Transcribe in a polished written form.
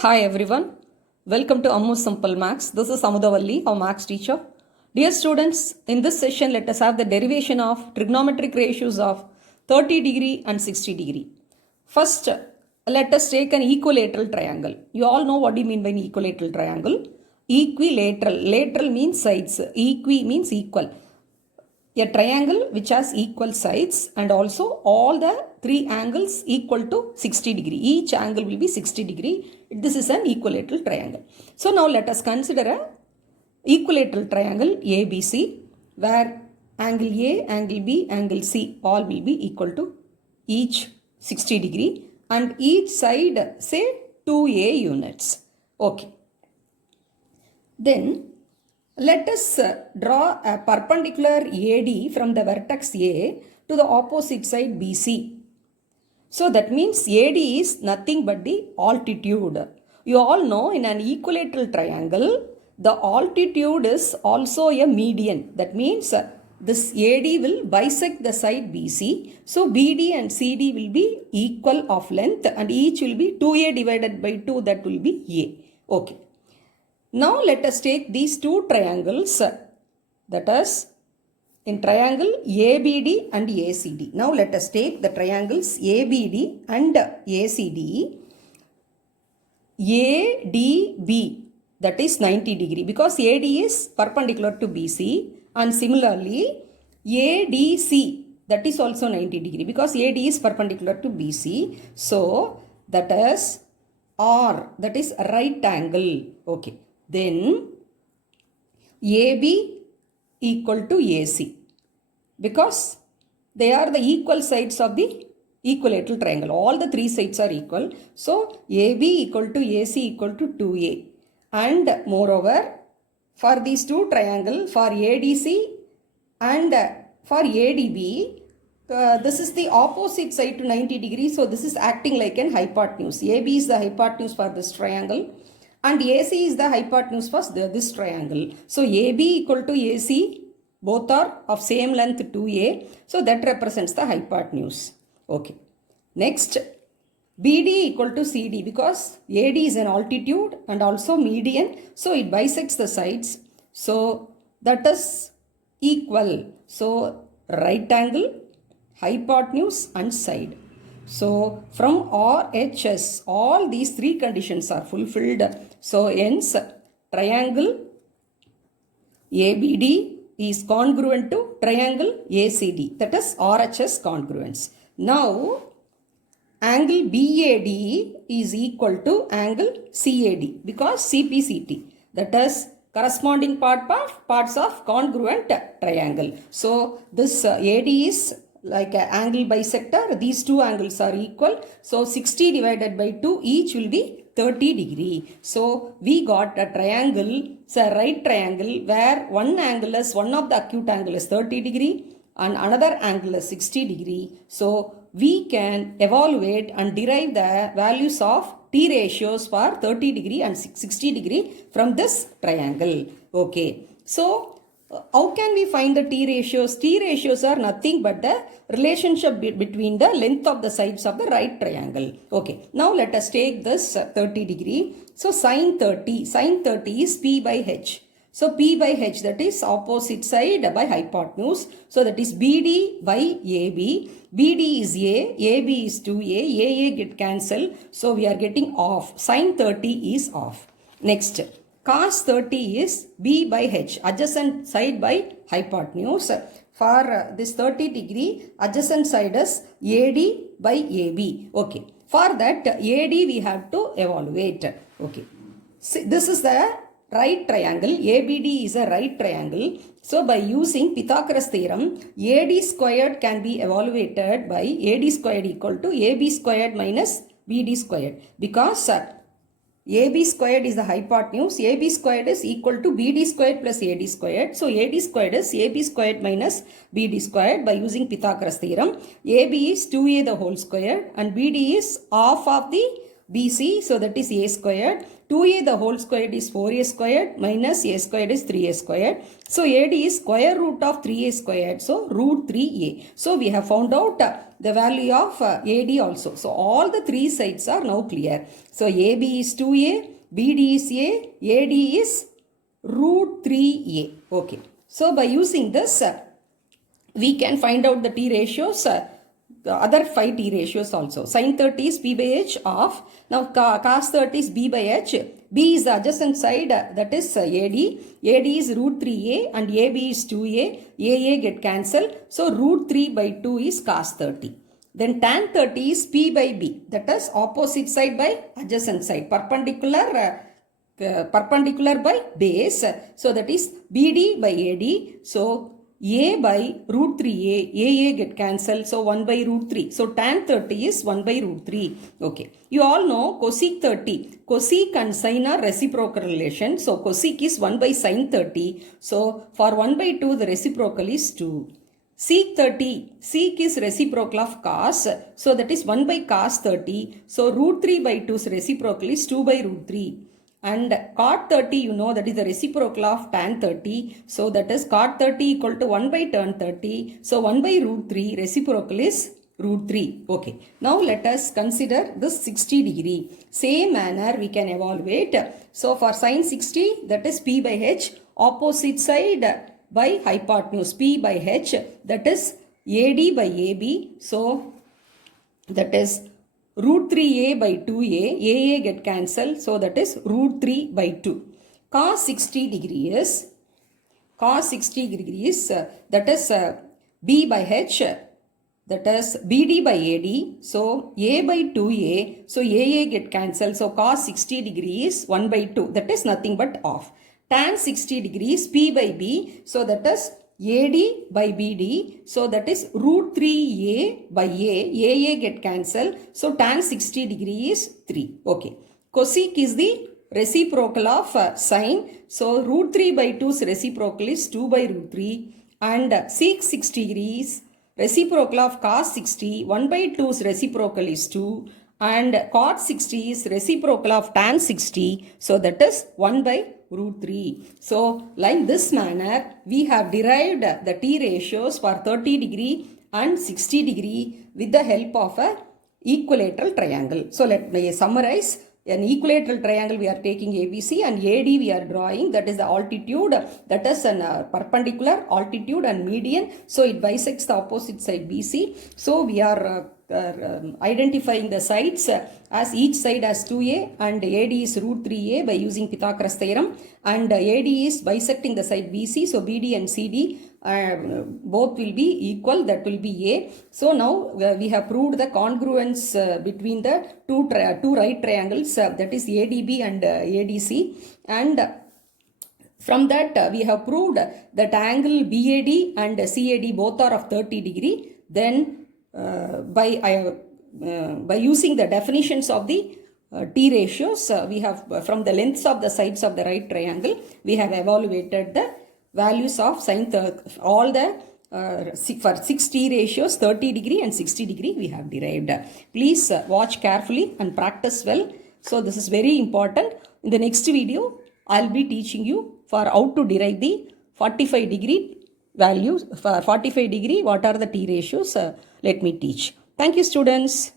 Hi everyone, welcome to Ammu Simple Maths. This is Amudavalli, our Maths teacher. Dear students, in this session let us have the derivation of trigonometric ratios of 30 degree and 60 degree. First, let us take an equilateral triangle. You all know what do you mean by an equilateral triangle? Equilateral, lateral means sides, equi means equal. A triangle which has equal sides and also all the three angles equal to 60 degree. Each angle will be 60 degree. This is an equilateral triangle. So now let us consider a equilateral triangle ABC where angle A, angle B, angle C all will be equal to each 60 degree and each side say 2A units. Okay. Then let us draw a perpendicular AD from the vertex A to the opposite side BC. So that means AD is nothing but the altitude. You all know in an equilateral triangle, the altitude is also a median. That means this AD will bisect the side BC. So BD and CD will be equal of length and each will be 2A divided by 2, that will be A. Okay. Now let us take these two triangles, that is in triangle ABD and ACD. Now let us take the triangles ABD and ACD. ADB, that is 90 degree because AD is perpendicular to BC, and similarly ADC, that is also 90 degree because AD is perpendicular to BC. So that is R, that is right angle. Okay. Then AB equal to AC because they are the equal sides of the equilateral triangle. All the three sides are equal. So AB equal to AC equal to 2A. And moreover, for these two triangles, for ADC and for ADB, this is the opposite side to 90 degrees. So this is acting like an hypotenuse. AB is the hypotenuse for this triangle. And AC is the hypotenuse for this triangle. So AB equal to AC, both are of same length 2A. So that represents the hypotenuse. Okay. Next, BD equal to CD because AD is an altitude and also median. So it bisects the sides. So that is equal. So right angle, hypotenuse and side. So from RHS, all these three conditions are fulfilled. So hence triangle ABD is congruent to triangle ACD, that is RHS congruence. Now angle BAD is equal to angle CAD because CPCT, that is corresponding parts of congruent triangle. So this AD is like an angle bisector. These two angles are equal. So 60 divided by 2, each will be 30 degree. So we got a triangle, it's a right triangle where one of the acute angle is 30 degree and another angle is 60 degree. So we can evaluate and derive the values of T ratios for 30 degree and 60 degree from this triangle. Okay. So how can we find the T ratios? T ratios are nothing but the relationship between the length of the sides of the right triangle. Okay, now let us take this 30 degree. So sin 30 is P by H. So P by H, that is opposite side by hypotenuse. So that is BD by AB. BD is A, AB is 2A, AA get cancelled. So we are getting off. Sin 30 is off. Next. Cos 30 is B by H, adjacent side by hypotenuse. For this 30 degree, adjacent side is AD by AB. Okay. For that, AD we have to evaluate. Okay. See, this is the right triangle. ABD is a right triangle. So by using Pythagoras theorem, AD squared can be evaluated by AD squared equal to AB squared minus BD squared because AB squared is the hypotenuse. AB squared is equal to BD squared plus AD squared. So AD squared is AB squared minus BD squared by using Pythagoras theorem. AB is 2A the whole squared and BD is half of the BC, so that is A squared. 2A the whole squared is 4A squared minus A squared is 3A squared. So AD is square root of 3A squared, so root 3A. So we have found out the value of AD also. So all the three sides are now clear. So AB is 2A, BD is A, AD is root 3A. Okay. So by using this, we can find out the T ratios, the other 5 T ratios also. Sin 30 is P by H of, now cos 30 is B by H. B is the adjacent side, that is AD. AD is root 3A and AB is 2A. AA get cancelled. So root 3 by 2 is cos 30. Then tan 30 is P by B, that is opposite side by adjacent side, perpendicular by base. So that is BD by AD. So A by root 3A, AA get cancelled, so 1 by root 3. So tan 30 is 1 by root 3. Okay. You all know cosec 30. Cosec and sine are reciprocal relation. So cosec is 1 by sine 30. So for 1 by 2, the reciprocal is 2. Sec 30. Sec is reciprocal of cos. So that is 1 by cos 30. So root 3 by 2's reciprocal is 2 by root 3. And cot 30, you know, that is the reciprocal of tan 30. So that is cot 30 equal to 1 by tan 30. So 1 by root 3, reciprocal is root 3. Okay. Now let us consider this 60 degree. Same manner we can evaluate. So for sin 60, that is P by H, opposite side by hypotenuse, P by H, that is AD by AB. So that is root 3A by 2A, AA get cancelled, so that is root 3 by 2. Cos 60 degree is, that is B by H, that is BD by AD, so A by 2A, so AA get cancelled, so cos 60 degree is 1 by 2, that is nothing but off. Tan 60 degrees P by B, so that is AD by BD, so that is root 3A by AA get cancelled, so tan 60 degree is 3. Okay. Cosec is the reciprocal of sine, so root 3 by 2's reciprocal is 2 by root 3, and sec 60 degrees reciprocal of cos 60, 1 by 2's reciprocal is 2, and cot 60 is reciprocal of tan 60, so that is 1 by root 3. So like this manner, we have derived the T ratios for 30 degree and 60 degree with the help of a equilateral triangle. So let me summarize. An equilateral triangle we are taking ABC, and AD we are drawing, that is the altitude, that is an perpendicular, altitude and median. So it bisects the opposite side BC. So we are identifying the sides as each side as 2A and AD is root 3A by using Pythagoras theorem, and AD is bisecting the side BC, so BD and CD both will be equal, that will be A. So now we have proved the congruence between the two right triangles, that is ADB and ADC, and from that we have proved that angle BAD and CAD both are of 30 degree. Then by using the definitions of the T ratios, we have from the lengths of the sides of the right triangle, we have evaluated the values of sin all the for 6 T ratios, 30 degree and 60 degree we have derived. Please watch carefully and practice well. So this is very important. In the next video, I'll be teaching you for how to derive the 45 degree values. For 45 degree, what are the T ratios? Let me teach. Thank you, students.